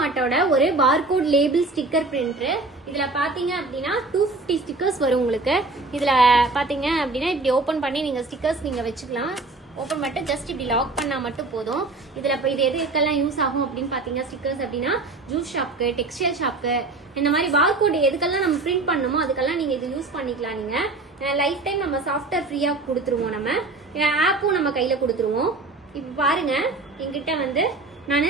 மார்ட்டோட ஒரு barcode label sticker printer. இதுல பாத்தீங்க அப்படின்னா 250 ஸ்டிக்கர்ஸ் வரும் உங்களுக்கு. இதுல பாத்தீங்க அப்படின்னா இப்படி ஓபன் பண்ணி நீங்க ஸ்டிக்கர்ஸ் நீங்க வச்சுக்கலாம். ஓபன் மட்டும் ஜஸ்ட் இப்படி லாக் பண்ணா மட்டும் போதும். இதுல இது எதுக்கெல்லாம் யூஸ் ஆகும் அப்படின்னு பாத்தீங்கன்னா ஸ்டிக்கர்ஸ் அப்படின்னா ஜூஸ் ஷாப்க்கு, டெக்ஸ்டைல் ஷாப்க்கு, இந்த மாதிரி பார்கோட் எதுக்கெல்லாம் நம்ம பிரிண்ட் பண்ணுமோ அதுக்கெல்லாம் நீங்க இது யூஸ் பண்ணிக்கலாம். நீங்க லைஃப் டைம் நம்ம சாஃப்ட்வேர் ஃப்ரீயா கொடுத்துருவோம். நம்ம ஆப்பும் நம்ம கையில கொடுத்துருவோம். இப்ப பாருங்க என்கிட்ட வந்து நான்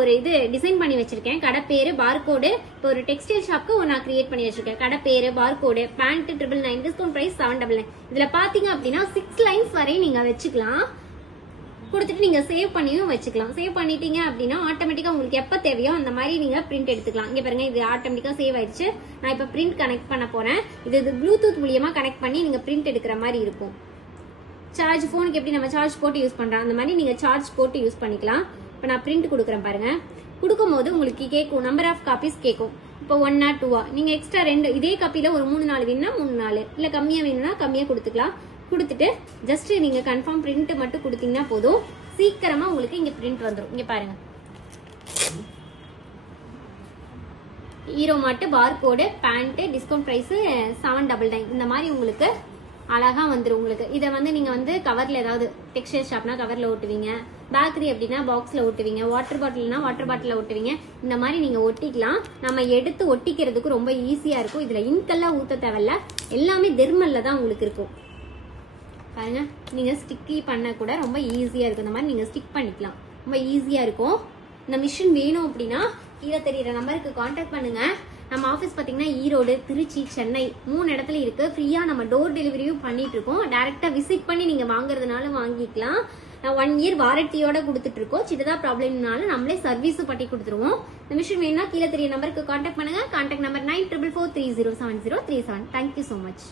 ஒரு இது டிசைன் பண்ணி வச்சிருக்கேன். கடை பேரு பார்கோடு. இப்போ ஒரு டெக்ஸ்டைல் ஷாப்க்கு நான் கிரியேட் பண்ணி வச்சிருக்கேன். கடை பேரு பார்கோடு, பேண்ட் 999, டிஸ்கவுண்ட் பிரைஸ் 799. இதுல பாத்தீங்க அப்படின்னா 6 லைன்ஸ் வரை நீங்க வச்சுக்கலாம். கொடுத்துட்டு நீங்க சேவ் பண்ணியும் வச்சுக்கலாம். சேவ் பண்ணிட்டீங்க அப்படின்னா ஆட்டோமேட்டிக்கா உங்களுக்கு எப்ப தேவையோ அந்த மாதிரி நீங்க பிரிண்ட் எடுத்துக்கலாம். இங்க பாருங்க இது ஆட்டோமேட்டிக்கா சேவ் ஆயிடுச்சு. நான் இப்ப பிரிண்ட் கனெக்ட் பண்ண போறேன். இது ப்ளூடூத் மூலியமா கனெக்ட் பண்ணி நீங்க பிரிண்ட் எடுக்கிற மாதிரி இருக்கும். சார்ஜ் போனுக்கு எப்படி நம்ம சார்ஜ் போட்டு யூஸ் பண்றோம் அந்த மாதிரி நீங்க சார்ஜ் போட்டு யூஸ் பண்ணிக்கலாம். இப்போ நான் பிரிண்ட் கொடுக்குறேன் பாருங்க. கொடுக்கும்போது உங்களுக்கு கேட்கும், நம்பர் ஆஃப் காப்பீஸ் கேட்கும். இப்போ 1 or 2 நீங்க எக்ஸ்ட்ரா 2 இதே காப்பியில ஒரு 3-4 வேணும்னா 3-4, இல்ல கம்மியா வேணும்னா கம்மியா கொடுத்துக்கலாம். கொடுத்துட்டு ஜஸ்ட் நீங்க கன்ஃபார்ம் பிரிண்ட் மட்டும் கொடுத்தீங்கன்னா போதும். சீக்கிரமா உங்களுக்கு இங்க பிரிண்ட் வந்துடும். இங்க பாருங்க, ஹீரோ மார்ட் பார்கோடு, பேண்ட், டிஸ்கவுண்ட் பிரைஸ் 799 இந்த மாதிரி உங்களுக்கு அழகா வந்துடும். உங்களுக்கு இதை வந்து நீங்க வந்து கவர்ல ஏதாவது டெக்ஸ்டைல் ஷாப்னா கவர்ல ஓட்டுவீங்க, பேக்கரி அப்படின்னா பாக்ஸ்ல ஒட்டுவீங்க, வாட்டர் பாட்டில்னா வாட்டர் பாட்டில ஒட்டுவீங்க. இந்த மாதிரி நீங்க ஒட்டிக்கலாம். நம்ம எடுத்து ஒட்டிக்கிறதுக்கு ரொம்ப ஈஸியா இருக்கும். இதுல இன்கெல்லாம் ஊத்த தேவையில்ல, எல்லாமே தெர்மல்ல தான் உங்களுக்கு இருக்கும். பாருங்க, நீங்க ஸ்டிக்கி பண்ண கூட ரொம்ப ஈஸியா இருக்கும். இந்த மாதிரி நீங்க ஸ்டிக் பண்ணிக்கலாம், ரொம்ப ஈஸியா இருக்கும். இந்த மிஷின் வேணும் அப்படின்னா கீழே தெரியுற நம்பருக்கு கான்டாக்ட் பண்ணுங்க. நம்ம ஆஃபீஸ் பார்த்தீங்கன்னா ஈரோடு, திருச்சி, சென்னை 3 இடத்துல இருக்கு. ஃப்ரீயா நம்ம டோர் டெலிவரியும் பண்ணிட்டு இருக்கோம். டைரக்டா விசிட் பண்ணி நீங்க வாங்குறதுனால வாங்கிக்கலாம். 1 year வாரண்டியோட கொடுத்துட்டு இருக்கோம். சின்னதா ப்ராப்ளம்னால நம்மளே சர்வீஸும் பண்ணி கொடுத்துருவோம். இந்த மிஷின் வேணும்னா கீழே தெரிய நம்பருக்கு கான்டாக்ட் பண்ணுங்க. Contact number 9444307037. Thank you so much.